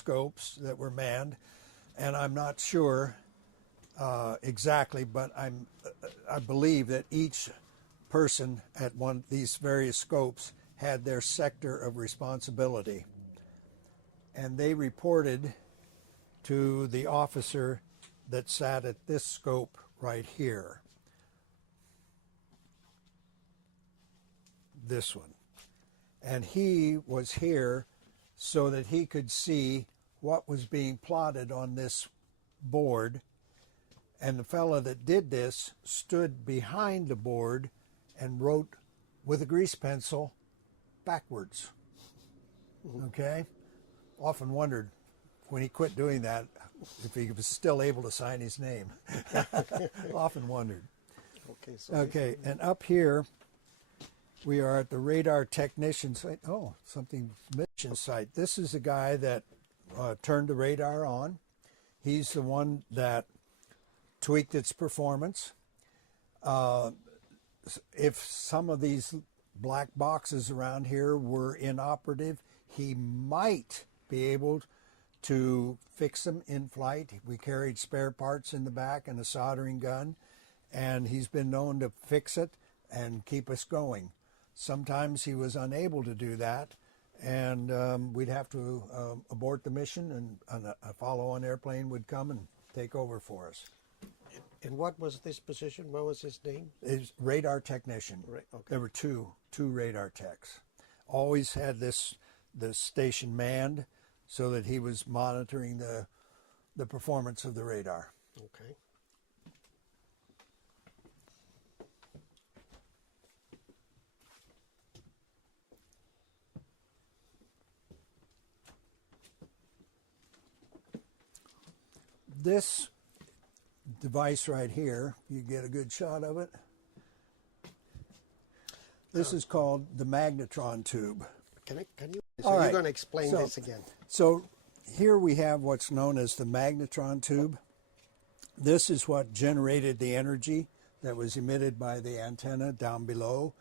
scopes that were manned, and I'm not sure exactly, but I believe that each person at these various scopes had their sector of responsibility, and they reported to the officer that sat at this scope right here, this one, and he was here so that he could see what was being plotted on this board. And the fellow that did this stood behind the board and wrote with a grease pencil backwards. Okay? Often wondered when he quit doing that if he was still able to sign his name. Often wondered. Okay, and up here we are at the radar technician site. Oh, something mission site. This is the guy that turned the radar on. He's the one that tweaked its performance. If some of these black boxes around here were inoperative, he might be able to fix them in flight. We carried spare parts in the back and a soldering gun, and he's been known to fix it and keep us going. Sometimes he was unable to do that, and we'd have to abort the mission, and a follow-on airplane would come and take over for us. And what was this position? What was his name? Is radar technician. Okay. There were two radar techs. Always had the station manned so that he was monitoring the performance of the radar. Okay. This device right here, you get a good shot of it. This is called the magnetron tube. Can you? All right. You're going to explain this again. So here we have what's known as the magnetron tube. This is what generated the energy that was emitted by the antenna down below,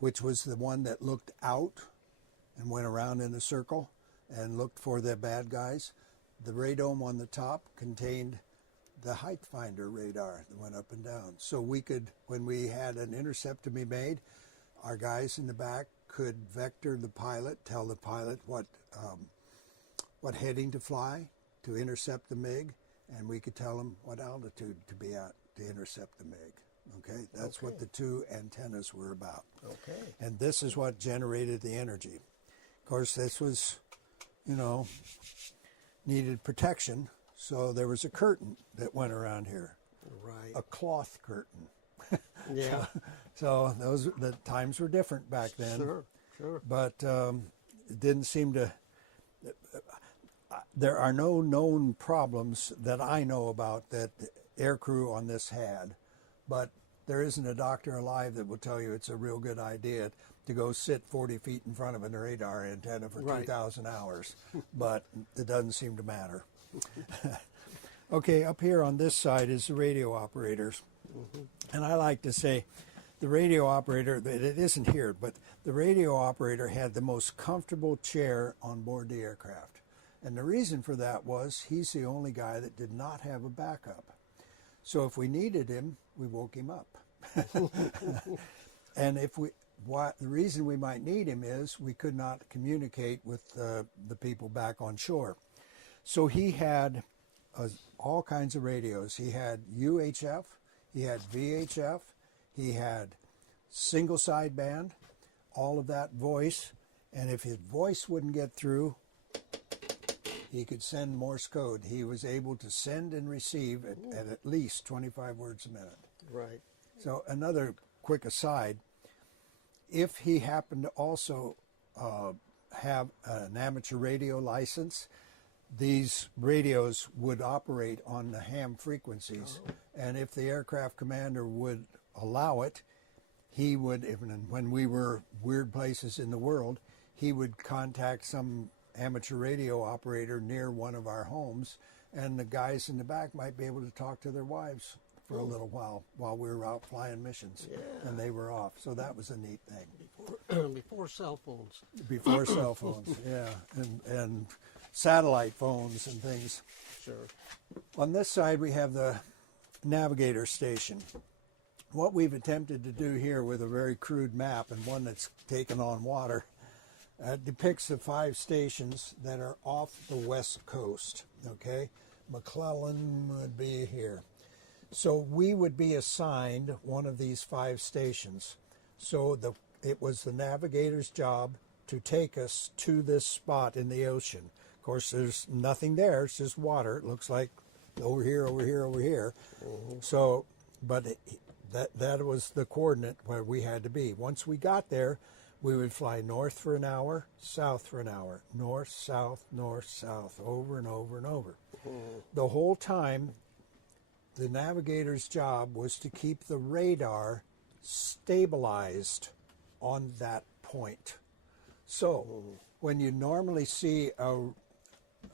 which was the one that looked out and went around in a circle and looked for the bad guys. The radome on the top contained the height finder radar that went up and down. So we could, when we had an intercept to be made, our guys in the back could vector the pilot, tell the pilot what heading to fly to intercept the MiG, and we could tell them what altitude to be at to intercept the MiG. Okay, that's what the two antennas were about. Okay. And this is what generated the energy. Of course, this was, needed protection, so there was a curtain that went around here. Right. A cloth curtain. Yeah. So the times were different back then. Sure. But it didn't seem to. There are no known problems that I know about that the aircrew on this had, but there isn't a doctor alive that will tell you it's a real good idea to go sit 40 feet in front of a radar antenna for 2,000 hours. But it doesn't seem to matter. Okay, up here on this side is the radio operators. And I like to say the radio operator, it isn't here, but the radio operator had the most comfortable chair on board the aircraft. And the reason for that was he's the only guy that did not have a backup. So if we needed him, we woke him up. And the reason we might need him is we could not communicate with the people back on shore. So he had all kinds of radios. He had UHF, he had VHF, he had single sideband, all of that voice. And if his voice wouldn't get through, he could send Morse code. He was able to send and receive at least 25 words a minute. Right. So another quick aside, if he happened to also have an amateur radio license, these radios would operate on the ham frequencies. And if the aircraft commander would allow it, he would, when we were weird places in the world, he would contact some amateur radio operator near one of our homes, and the guys in the back might be able to talk to their wives for a little while we were out flying missions, and they were off. So that was a neat thing. Before cell phones. Before cell phones, yeah. And satellite phones and things. Sure. On this side, we have the navigator station. What we've attempted to do here with a very crude map and one that's taken on water depicts the 5 stations that are off the west coast. Okay, McClellan would be here. So we would be assigned one of these 5 stations. So it was the navigator's job to take us to this spot in the ocean. Of course, there's nothing there. It's just water. It looks like over here, over here, over here. Mm-hmm. So, but that was the coordinate where we had to be. Once we got there, we would fly north for an hour, south for an hour, north, south, over and over and over. Mm-hmm. The whole time, the navigator's job was to keep the radar stabilized on that point. So, when you normally see a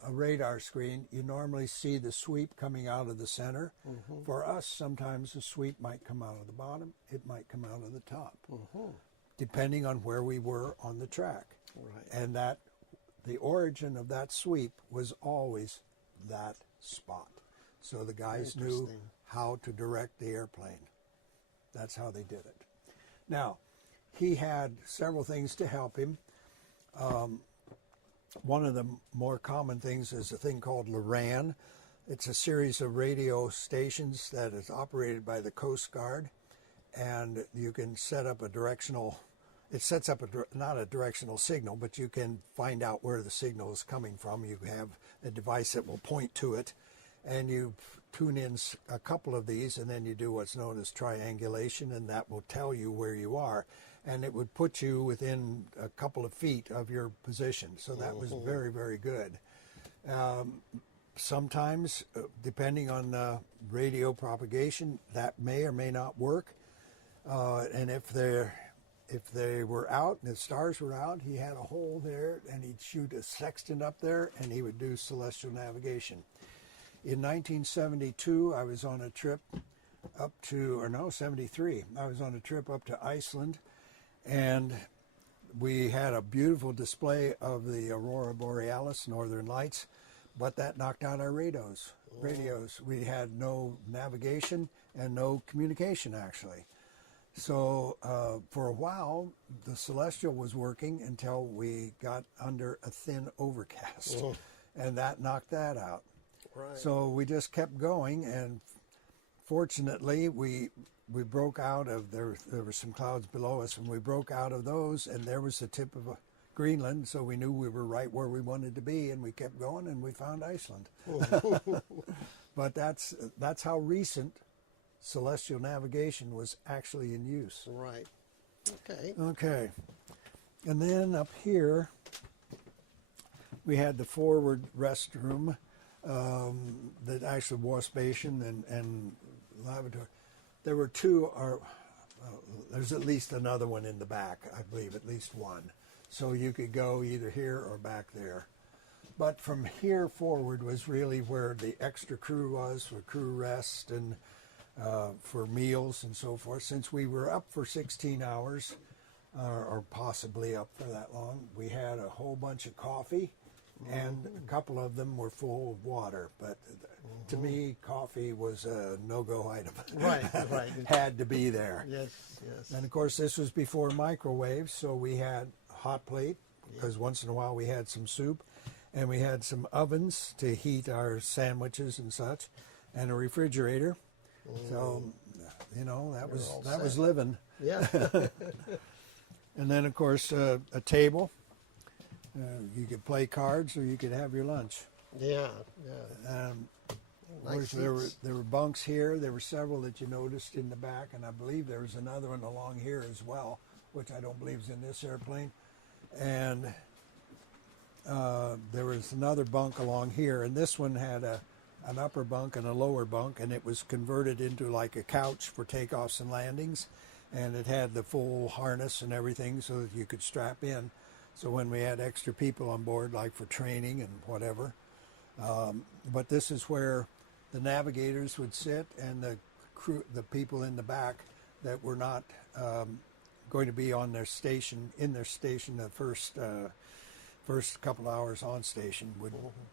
radar screen, you normally see the sweep coming out of the center. Mm-hmm. For us, sometimes the sweep might come out of the bottom, it might come out of the top, mm-hmm. depending on where we were on the track. Right. And that the origin of that sweep was always that spot. So the guys knew how to direct the airplane. That's how they did it. Now, he had several things to help him. One of the more common things is a thing called LORAN. It's a series of radio stations that is operated by the Coast Guard, and you can set up a directional, it sets up not a directional signal, but you can find out where the signal is coming from. You have a device that will point to it, and you tune in a couple of these, and then you do what's known as triangulation, and that will tell you where you are. And it would put you within a couple of feet of your position. So that was very, very good. Sometimes, depending on radio propagation, that may or may not work. And if they were out and the stars were out, he had a hole there, and he'd shoot a sextant up there, and he would do celestial navigation. In 1972, I was on a trip up to, 73, I was on a trip up to Iceland, and we had a beautiful display of the Aurora Borealis, Northern Lights, but that knocked out our radios. We had no navigation and no communication, actually. So for a while, the celestial was working until we got under a thin overcast, and that knocked that out. Right. So we just kept going, and fortunately, we broke out of, there were some clouds below us, and we broke out of those, and there was the tip of Greenland, so we knew we were right where we wanted to be, and we kept going, and we found Iceland. But that's how recent celestial navigation was actually in use. Right. Okay. Okay. And then up here, we had the forward restroom that actually wash basin and lavatory. There were two, there's at least another one in the back, I believe, at least one. So you could go either here or back there. But from here forward was really where the extra crew was for crew rest and for meals and so forth. Since we were up for 16 hours, or possibly up for that long, we had a whole bunch of coffee, and a couple of them were full of water. But to me, coffee was a no-go item. Right, right. Had to be there. Yes, yes. And of course, this was before microwaves, so we had a hot plate, because once in a while we had some soup, and we had some ovens to heat our sandwiches and such, and a refrigerator. So, you know, that was living. Yeah. And then, of course, a table. You could play cards, or you could have your lunch. Yeah, yeah. Of course, there were bunks here. There were several that you noticed in the back, and I believe there was another one along here as well, which I don't believe is in this airplane. And there was another bunk along here, and this one had an upper bunk and a lower bunk, and it was converted into like a couch for takeoffs and landings, and it had the full harness and everything so that you could strap in. So when we had extra people on board, like for training and whatever, but this is where the navigators would sit, and the crew, the people in the back that were not going to be on their station, the first First couple hours on station would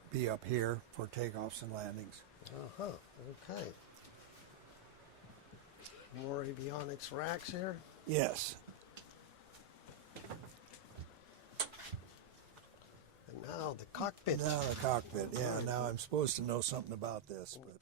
be up here for takeoffs and landings. Uh-huh, okay. More avionics racks here. Yes. And now the cockpit. Now the cockpit. Yeah, now I'm supposed to know something about this, but